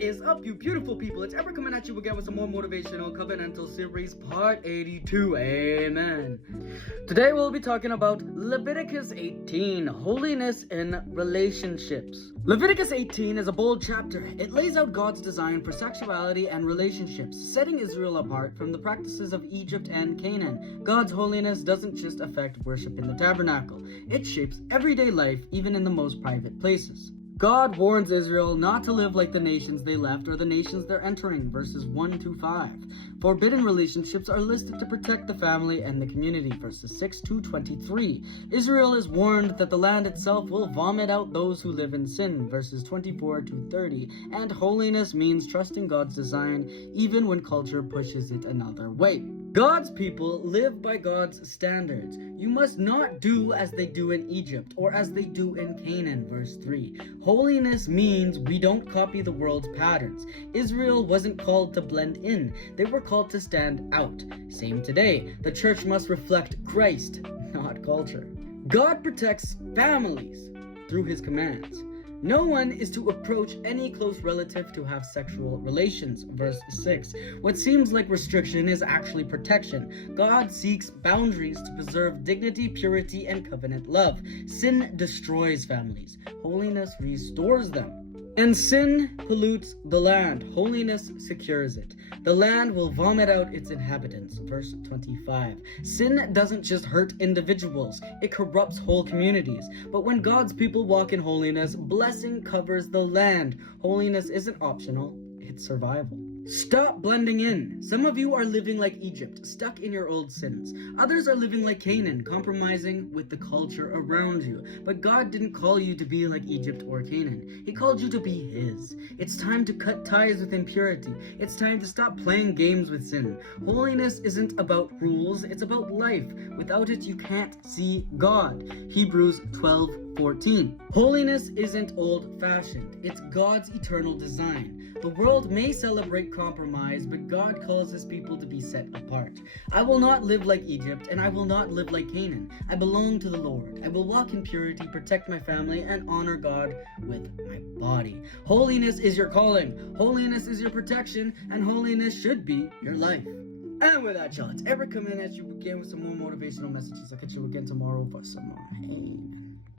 What is up, you beautiful people? It's Ever coming at you again with some more motivational covenantal series, part 82. Amen. Today we'll be talking about Leviticus 18, holiness in relationships. Leviticus 18 is a bold chapter. It lays out God's design for sexuality and relationships, setting Israel apart from the practices of Egypt and Canaan. God's holiness doesn't just affect worship in the tabernacle. It shapes everyday life, even in the most private places. God warns Israel not to live like the nations they left or the nations they're entering, verses 1-5. Forbidden relationships are listed to protect the family and the community, verses 6-23. Israel is warned that the land itself will vomit out those who live in sin, verses 24-30. And holiness means trusting God's design, even when culture pushes it another way. God's people live by God's standards. You must not do as they do in Egypt or as they do in Canaan, verse 3. Holiness means we don't copy the world's patterns. Israel wasn't called to blend in. They were called to stand out. Same today. The church must reflect Christ, not culture. God protects families through his commands. No one is to approach any close relative to have sexual relations, verse 6. What seems like restriction is actually protection. God seeks boundaries to preserve dignity, purity, and covenant love. Sin destroys families. Holiness restores them. And sin pollutes the land. Holiness secures it. The land will vomit out its inhabitants. Verse 25. Sin doesn't just hurt individuals. It corrupts whole communities. But when God's people walk in holiness, blessing covers the land. Holiness isn't optional. It's survival. Stop blending in. Some of you are living like Egypt, stuck in your old sins. Others are living like Canaan, compromising with the culture around you. But God didn't call you to be like Egypt or Canaan. He called you to be his. It's time to cut ties with impurity. It's time to stop playing games with sin. Holiness isn't about rules, it's about life. Without it, you can't see God. Hebrews 12:14. Holiness isn't old-fashioned. It's God's eternal design. The world may celebrate compromise, but God calls his people to be set apart. I will not live like Egypt, and I will not live like Canaan. I belong to the Lord. I will walk in purity, protect my family, and honor God with my body. Holiness is your calling. Holiness is your protection, and holiness should be your life. And with that, y'all, it's Ever coming at you again with some more motivational messages. I'll catch you again tomorrow for some more. Amen.